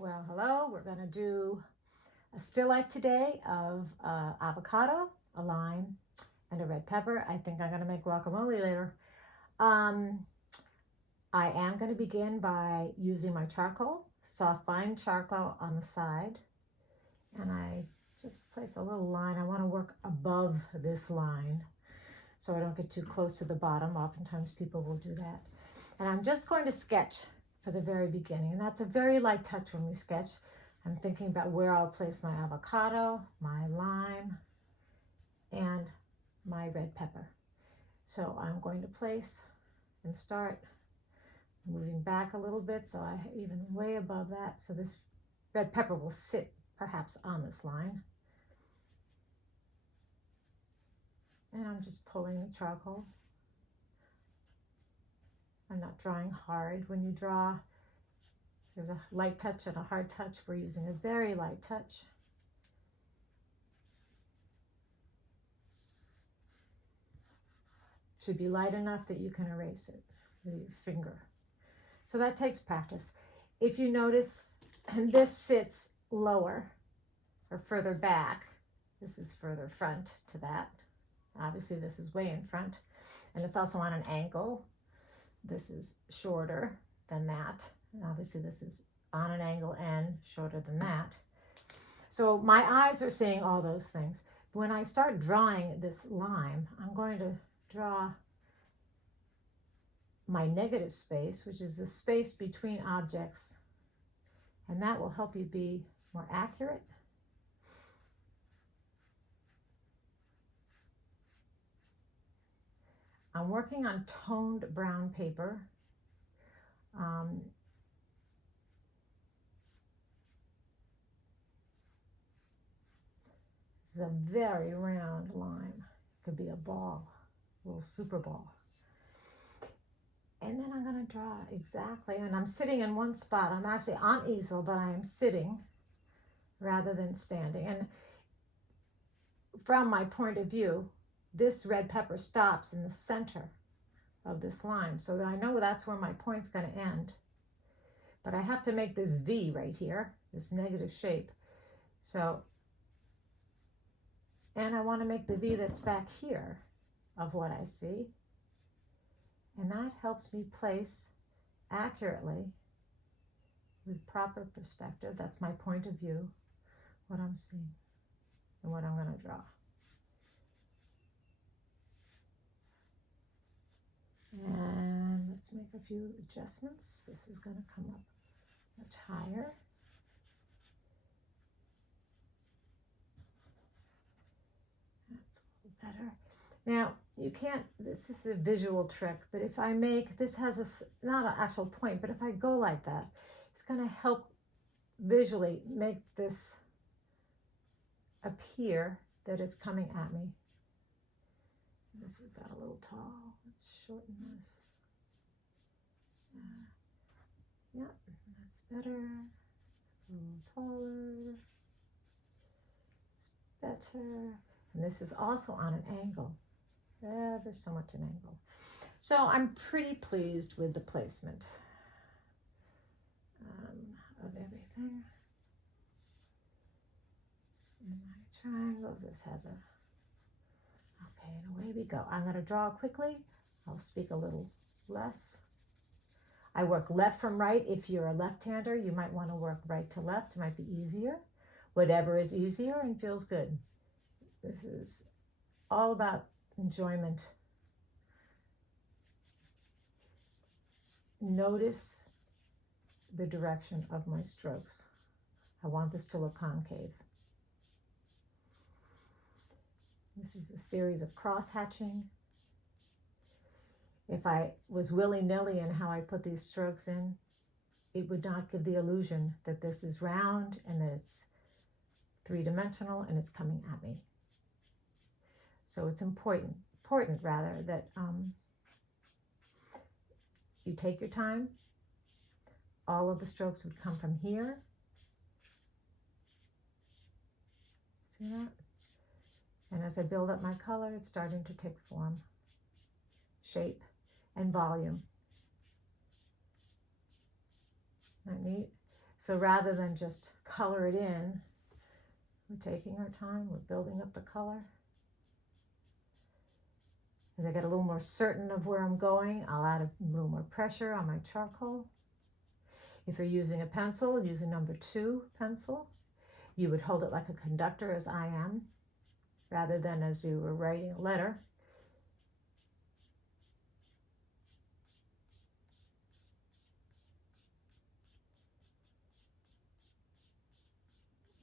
Well, hello, we're going to do a still life today of avocado, a lime, and a red pepper. I think I'm going to make guacamole later. I am going to begin by using my charcoal, soft fine charcoal on the side. And I just place a little line. I want to work above this line so I don't get too close to the bottom. Oftentimes people will do that. And I'm just going to sketch for the very beginning. And that's a very light touch when we sketch. I'm thinking about where I'll place my avocado, my lime, and my red pepper. So I'm going to place and start moving back a little bit so I even way above that. So this red pepper will sit perhaps on this line. And I'm just pulling the charcoal. I'm not drawing hard. When you draw, there's a light touch and a hard touch. We're using a very light touch. Should be light enough that you can erase it with your finger. So that takes practice. If you notice, and this sits lower or further back. This is further front to that. Obviously this is way in front, and it's also on an angle. This is shorter than that. And obviously this is on an angle and shorter than that. So my eyes are seeing all those things. When I start drawing this lime, I'm going to draw my negative space, which is the space between objects. And that will help you be more accurate. I'm working on toned brown paper. This is a very round line. It could be a ball, a little super ball. And then I'm going to draw exactly, and I'm sitting in one spot. I'm actually on easel, but I am sitting rather than standing. And from my point of view, this red pepper stops in the center of this lime, so that I know that's where my point's going to end. But I have to make this V right here, this negative shape. So, and I want to make the V that's back here of what I see. And that helps me place accurately with proper perspective. That's my point of view, what I'm seeing and what I'm going to draw. And let's make a few adjustments. This is going to come up much higher. That's a little better. Now, you can't, this is a visual trick, but if I make, this has a, not an actual point, but if I go like that, it's going to help visually make this appear that it's coming at me. This has got a little tall. Let's shorten this. Yeah, that's better. A little taller. It's better. And this is also on an angle. Ever so much an angle. So I'm pretty pleased with the placement of everything. And my triangles, this has a, okay, and away we go. I'm going to draw quickly. I'll speak a little less. I work left from right. If you're a left-hander, you might want to work right to left. It might be easier. Whatever is easier and feels good. This is all about enjoyment. Notice the direction of my strokes. I want this to look concave. This is a series of cross-hatching. If I was willy-nilly in how I put these strokes in, it would not give the illusion that this is round and that it's three-dimensional and it's coming at me. So it's important rather, that you take your time. All of the strokes would come from here. See that? And as I build up my color, it's starting to take form, shape, and volume. Isn't that neat? So rather than just color it in, we're taking our time, we're building up the color. As I get a little more certain of where I'm going, I'll add a little more pressure on my charcoal. If you're using a pencil, use a number 2 pencil. You would hold it like a conductor, as I am, rather than as you were writing a letter.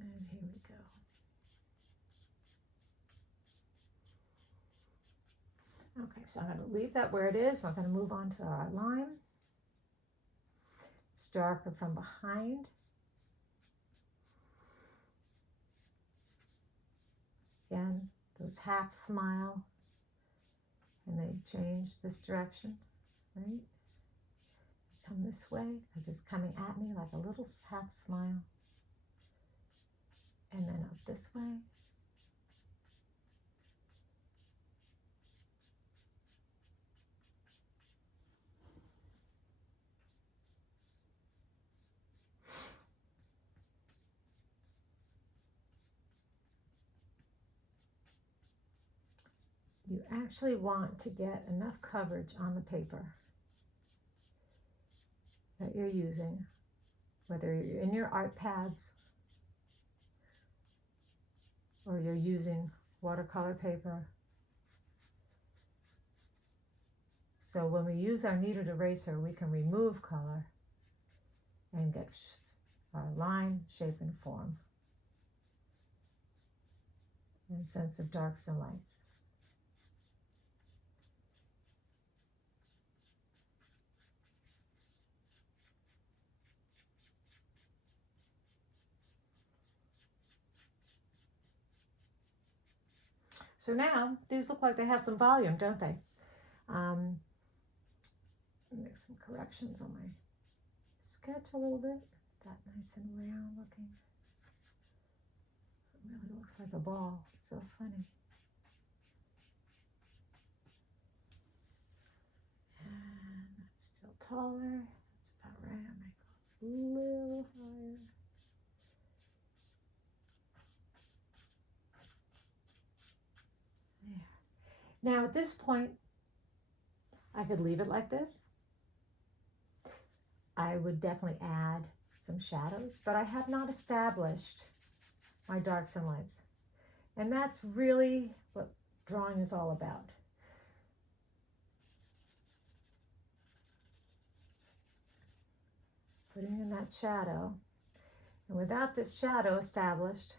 And here we go. Okay, so I'm going to leave that where it is. We're going to move on to our lime. It's darker from behind. Again, those half smile, and they change this direction, right? Come this way because it's coming at me like a little half smile. And then up this way. You actually want to get enough coverage on the paper that you're using, whether you're in your art pads or you're using watercolor paper. So when we use our kneaded eraser, we can remove color and get our line, shape, and form and sense of darks and lights. So now these look like they have some volume, don't they? Make some corrections on my sketch a little bit. That nice and round looking. It really looks like a ball. It's so funny. And that's still taller. That's about right. I might go a little higher. There. Now at this point, I could leave it like this. I would definitely add some shadows, but I have not established my darks and lights. And that's really what drawing is all about. Putting in that shadow. And without this shadow established,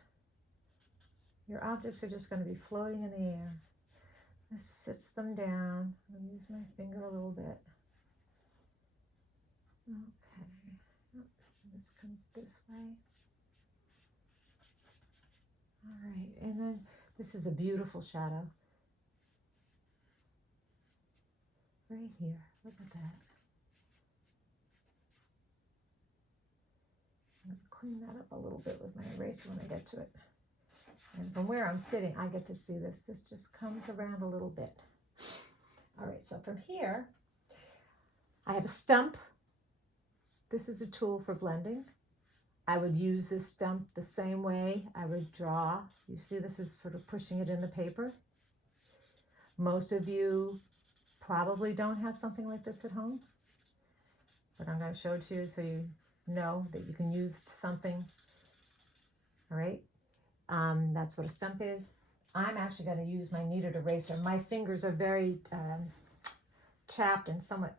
your objects are just going to be floating in the air. This sits them down. I'll use my finger a little bit. Okay, this comes this way. All right, and then this is a beautiful shadow. Right here, look at that. I'm going to clean that up a little bit with my eraser when I get to it. And from where I'm sitting, I get to see this. This just comes around a little bit. All right, so from here, I have a stump. This is a tool for blending. I would use this stump the same way I would draw. You see, this is sort of pushing it in the paper. Most of you probably don't have something like this at home, but I'm going to show it to you so you know that you can use something. All right, that's what a stump is. I'm actually going to use my kneaded eraser. My fingers are very chapped and somewhat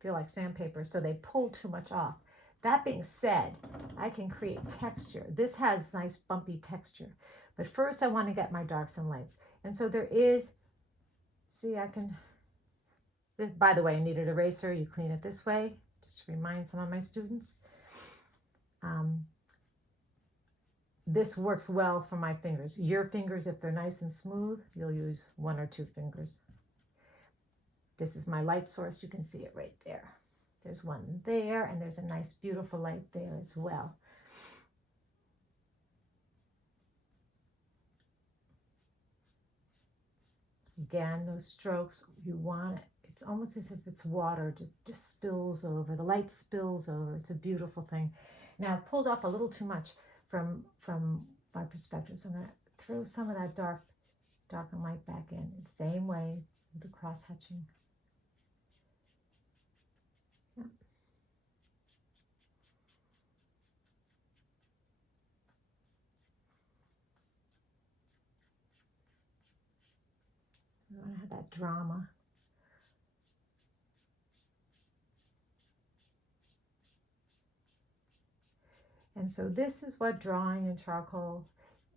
feel like sandpaper, so they pull too much off. That being said, I can create texture. This has nice bumpy texture, but first I want to get my darks and lights. And so there is, see, I can, by the way, a kneaded eraser, you clean it this way, just to remind some of my students. This works well for my fingers. Your fingers, if they're nice and smooth, you'll use 1 or 2 fingers. This is my light source. You can see it right there. There's one there, and there's a nice, beautiful light there as well. Again, those strokes, you want it. It's almost as if it's water, just spills over. The light spills over. It's a beautiful thing. Now I've pulled off a little too much from my perspective, so I'm going to throw some of that dark and light back in. The same way with the cross hatching. Yeah. I want to have that drama. And so this is what drawing in charcoal,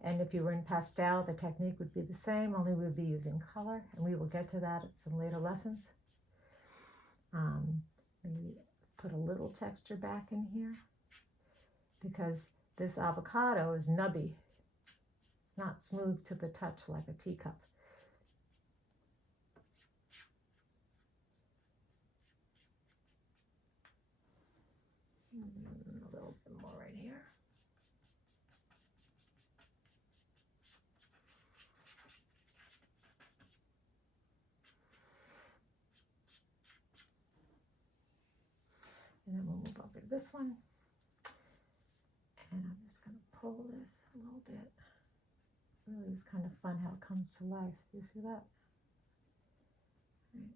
and if you were in pastel, the technique would be the same, only we would be using color, and we will get to that at some later lessons. Maybe put a little texture back in here, because this avocado is nubby. It's not smooth to the touch like a teacup. A little bit more right here. And then we'll move over to this one. And I'm just going to pull this a little bit. Really, it's kind of fun how it comes to life. You see that? Right.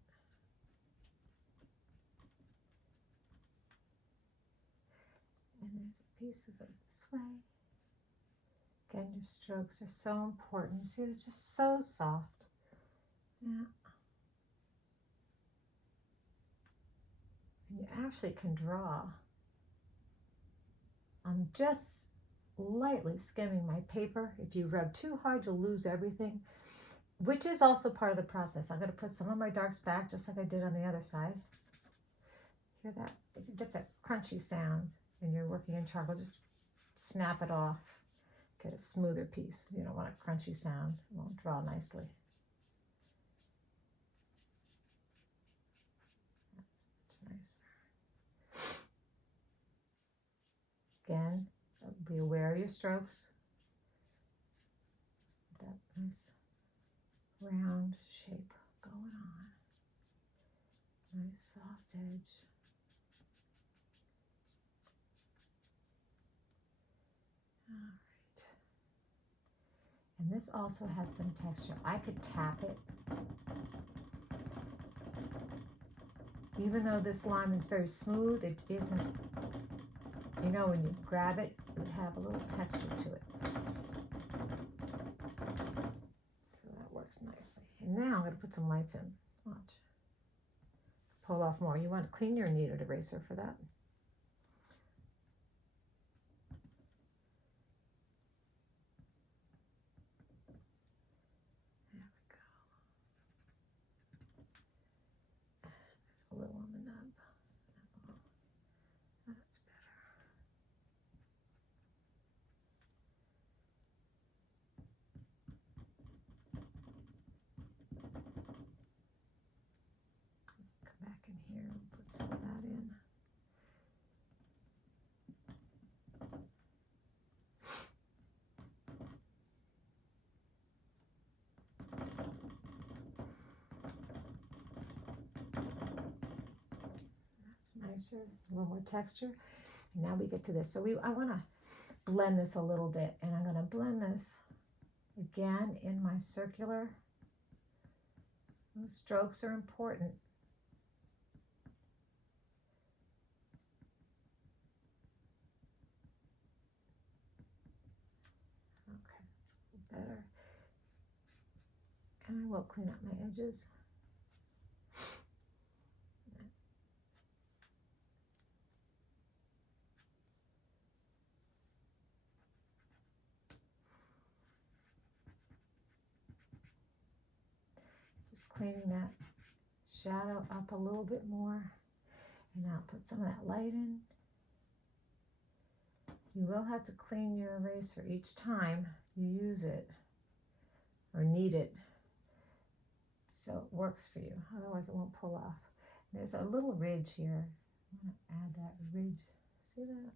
And there's a piece that goes this way. Again, your strokes are so important. You see, it's just so soft. Yeah. And you actually can draw. I'm just lightly skimming my paper. If you rub too hard, you'll lose everything, which is also part of the process. I'm going to put some of my darks back, just like I did on the other side. Hear that? If it gets a crunchy sound and you're working in charcoal, just snap it off. Get a smoother piece. You don't want a crunchy sound. It won't draw nicely. That's much nicer. Again, be aware of your strokes. That nice round shape going on. Nice soft edge. All right. And this also has some texture. I could tap it. Even though this lime is very smooth, it isn't, you know, when you grab it, it would have a little texture to it. So that works nicely. And now I'm going to put some lights in. Watch. Pull off more. You want to clean your kneaded eraser for that. A little on the nub. That's better. Come back in here and put some of that in. Nicer, a little more texture. And now we get to this. So I want to blend this a little bit, and I'm going to blend this again in my circular. Those strokes are important. Okay, that's a little better. And I will clean up my edges. Cleaning that shadow up a little bit more, and now put some of that light in. You will have to clean your eraser each time you use it or knead it, so it works for you. Otherwise, it won't pull off. There's a little ridge here. I want to add that ridge. See that?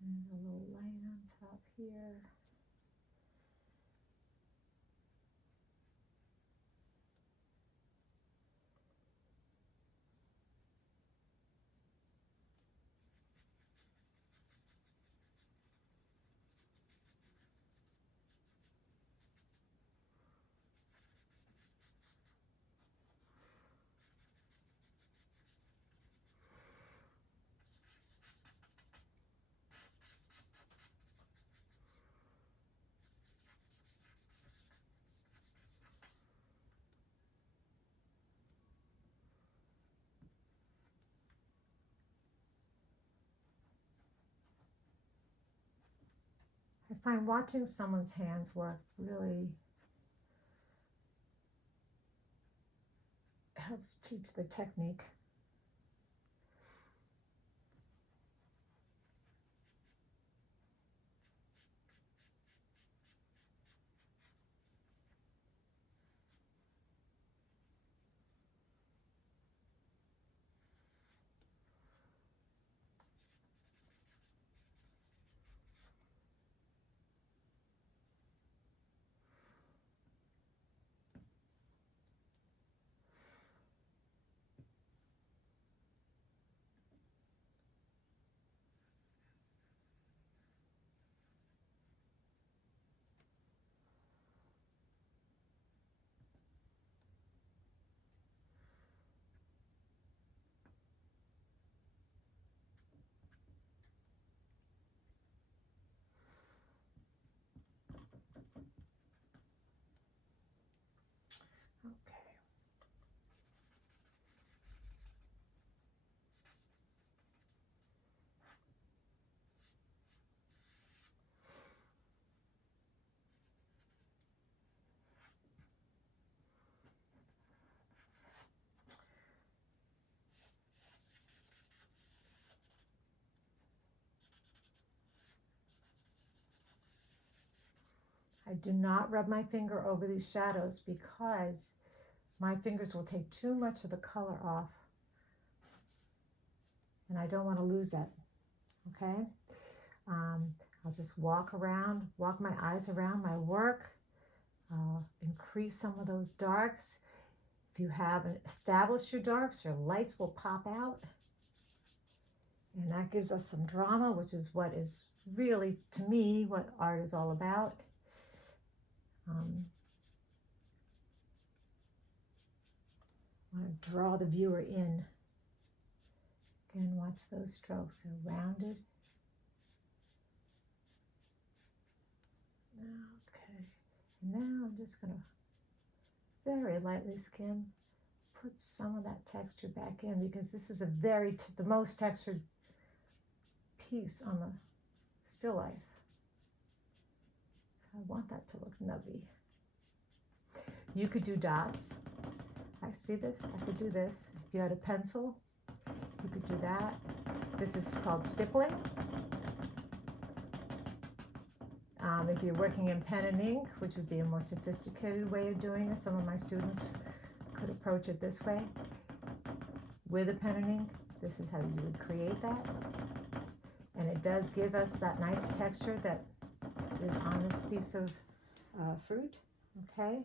And a little light on top here. find watching someone's hands work really helps teach the technique. Okay. I do not rub my finger over these shadows because my fingers will take too much of the color off. And I don't want to lose that, okay? I'll just walk my eyes around my work, increase some of those darks. If you haven't established your darks, your lights will pop out. And that gives us some drama, which is what is really, to me, what art is all about. I want to draw the viewer in. Again, watch those strokes. They're rounded. Okay. And now I'm just going to very lightly skim, put some of that texture back in, because this is the most textured piece on the still life. So I want that to look nubby. You could do dots. I see this. I could do this. If you had a pencil, you could do that. This is called stippling. If you're working in pen and ink, which would be a more sophisticated way of doing this, some of my students could approach it this way. With a pen and ink, this is how you would create that. And it does give us that nice texture that is on this piece of fruit, okay?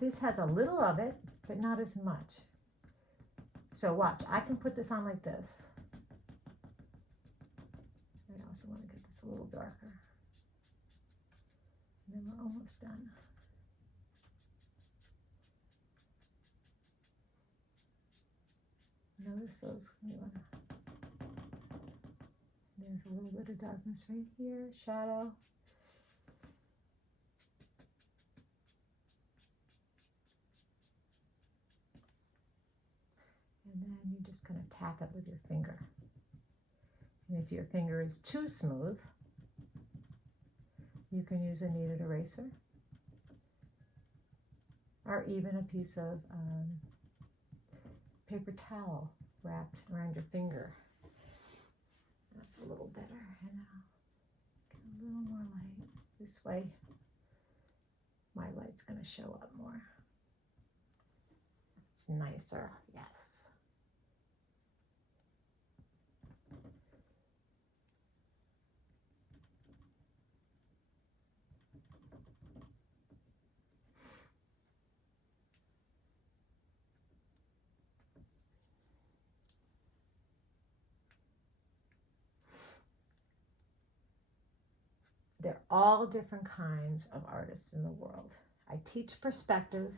This has a little of it, but not as much. So watch, I can put this on like this. I also want to get this a little darker. And then we're almost done. Notice those, there's a little bit of darkness right here, shadow. And then you're just going to tap it with your finger. And if your finger is too smooth, you can use a kneaded eraser or even a piece of paper towel wrapped around your finger. That's a little better. And now get a little more light. This way, my light's going to show up more. It's nicer, yes. There are all different kinds of artists in the world. I teach perspective.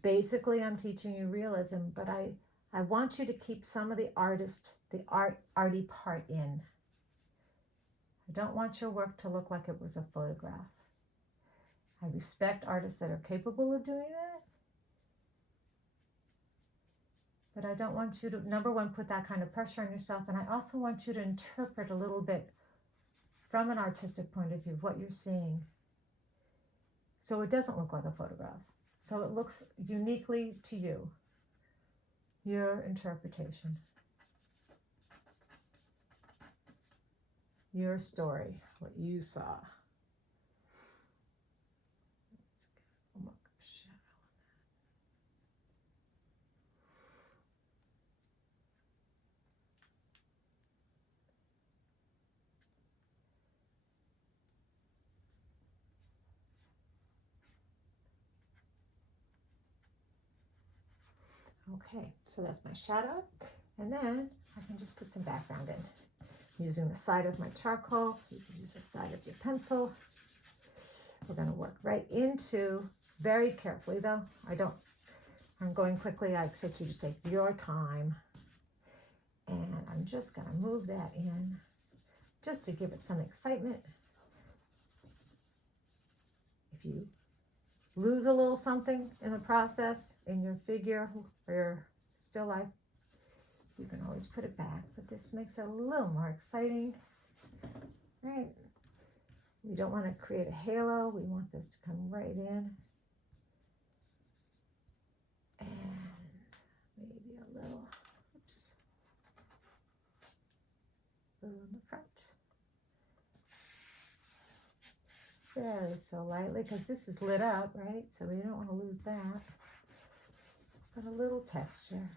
Basically, I'm teaching you realism, but I want you to keep some of the arty part in. I don't want your work to look like it was a photograph. I respect artists that are capable of doing that. But I don't want you to, number one, put that kind of pressure on yourself. And I also want you to interpret a little bit from an artistic point of view, what you're seeing. So it doesn't look like a photograph. So it looks uniquely to you, your interpretation, your story, what you saw. Okay, so that's my shadow. And then I can just put some background in using the side of my charcoal. You can use the side of your pencil. We're going to work right into, very carefully though. I'm going quickly. I expect you to take your time. And I'm just going to move that in just to give it some excitement. If you lose a little something in the process, in your figure or your still life, you can always put it back, but this makes it a little more exciting, right? We don't want to create a halo. We want this to come right in. And maybe a little, oops, a little in the front. Very so lightly, because this is lit up, right? So we don't want to lose that. But a little texture.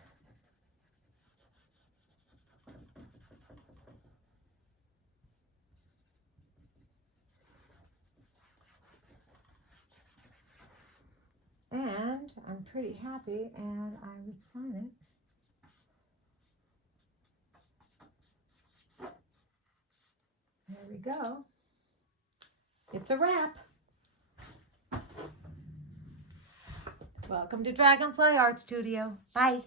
And I'm pretty happy, and I would sign it. There we go. It's a wrap. Welcome to Dragonfly Art Studio. Bye.